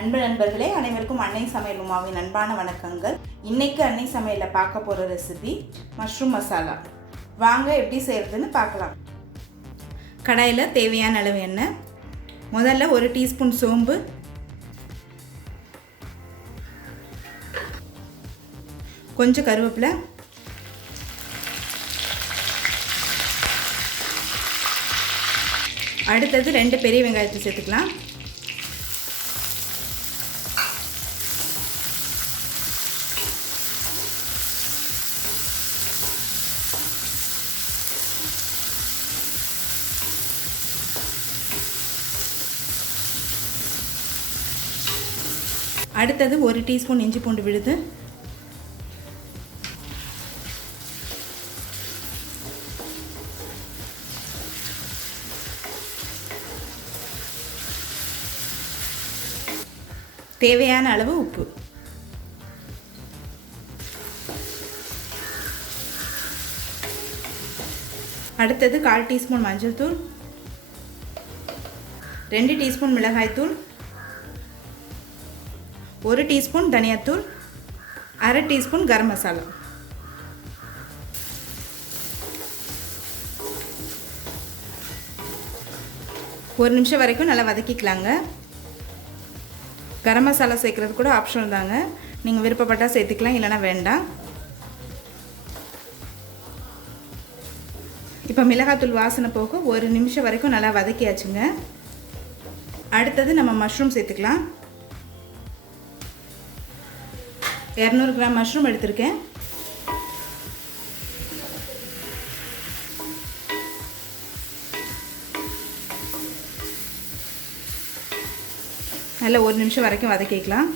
அன்பு நண்பர்களே, அனைவருக்கும் அன்னை சமையல் உமாவின் அன்பான வணக்கங்கள். இன்னைக்கு அன்னை சமையலில் பார்க்க போகிற ரெசிபி மஷ்ரூம் மசாலா. வாங்க எப்படி செய்கிறதுன்னு பார்க்கலாம். கடாயில் தேவையான அளவு எண்ணெய், முதல்ல 1 டீஸ்பூன் சோம்பு, கொஞ்சம் கருவேப்பிலை, அடுத்தது 2 பெரிய வெங்காயத்தை சேர்த்துக்கலாம். அடுத்தது 1 டீஸ்பூன் இஞ்சி பூண்டு விழுது, தேவையான அளவு உப்பு, அடுத்தது 1/4 டீஸ்பூன் மஞ்சள் தூள், 2 டீஸ்பூன் மிளகாய் தூள், 1 டீஸ்பூன் தனியாத்தூள், 1/2 டீஸ்பூன் கரம் மசாலா. ஒரு நிமிஷம் வரைக்கும் நல்லா வதக்கிக்கலாங்க. கரம் மசாலா சேர்க்குறது கூட ஆப்ஷனல் தாங்க, நீங்கள் விருப்பப்பட்டால் சேர்த்துக்கலாம், இல்லைனா வேண்டாம். இப்போ மிளகாத்தூள் வாசனை போக 1 நிமிஷம் வரைக்கும் நல்லா வதக்கியாச்சுங்க. அடுத்தது நம்ம மஷ்ரூம் சேர்த்துக்கலாம். 200 கிராம் மஷ்ரூம் எடுத்திருக்கேன். நல்லா 1 நிமிஷம் வரைக்கும் வதக்கிக்கலாம்.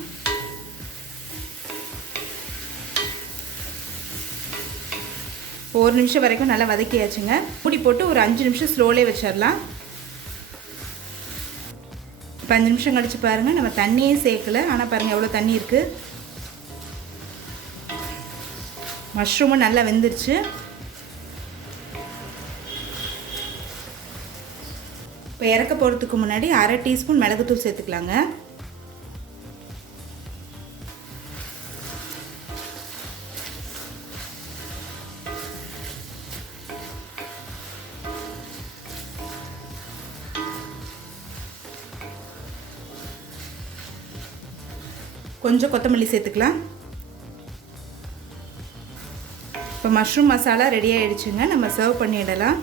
இப்போ 1 நிமிஷம் வரைக்கும் நல்லா வதக்கியாச்சுங்க. மூடி போட்டு ஒரு 5 நிமிஷம் ஸ்லோலே வச்சிடலாம். இப்போ 5 நிமிஷம் கழிச்சு பாருங்கள், நம்ம தண்ணியே சேர்க்கலை, ஆனால் பாருங்கள் எவ்வளோ தண்ணி இருக்குது. மஷ்ரூமும் நல்லா வெந்துருச்சு. இப்போ இறக்க போகிறதுக்கு முன்னாடி 1/2 டீஸ்பூன் மிளகுத்தூள் சேர்த்துக்கலாங்க. கொஞ்சம் கொத்தமல்லி சேர்த்துக்கலாம். இப்போ மஷ்ரூம் மசாலா ரெடி ஆகிடுச்சுங்க, நம்ம சர்வ் பண்ணிடலாம்.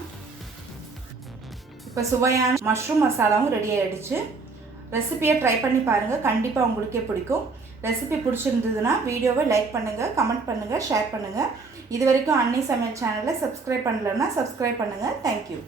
இப்போ சுவையான மஷ்ரூம் மசாலாவும் ரெடி ஆகிடுச்சு. ரெசிபியை ட்ரை பண்ணி பாருங்கள், கண்டிப்பாக உங்களுக்கே பிடிக்கும். ரெசிபி பிடிச்சிருந்ததுன்னா வீடியோவை லைக் பண்ணுங்கள், கமெண்ட் பண்ணுங்கள், ஷேர் பண்ணுங்கள். இது வரைக்கும் அன்னை சமையல் சேனலை சப்ஸ்கிரைப் பண்ணலைன்னா சப்ஸ்கிரைப் பண்ணுங்கள். தேங்க்யூ.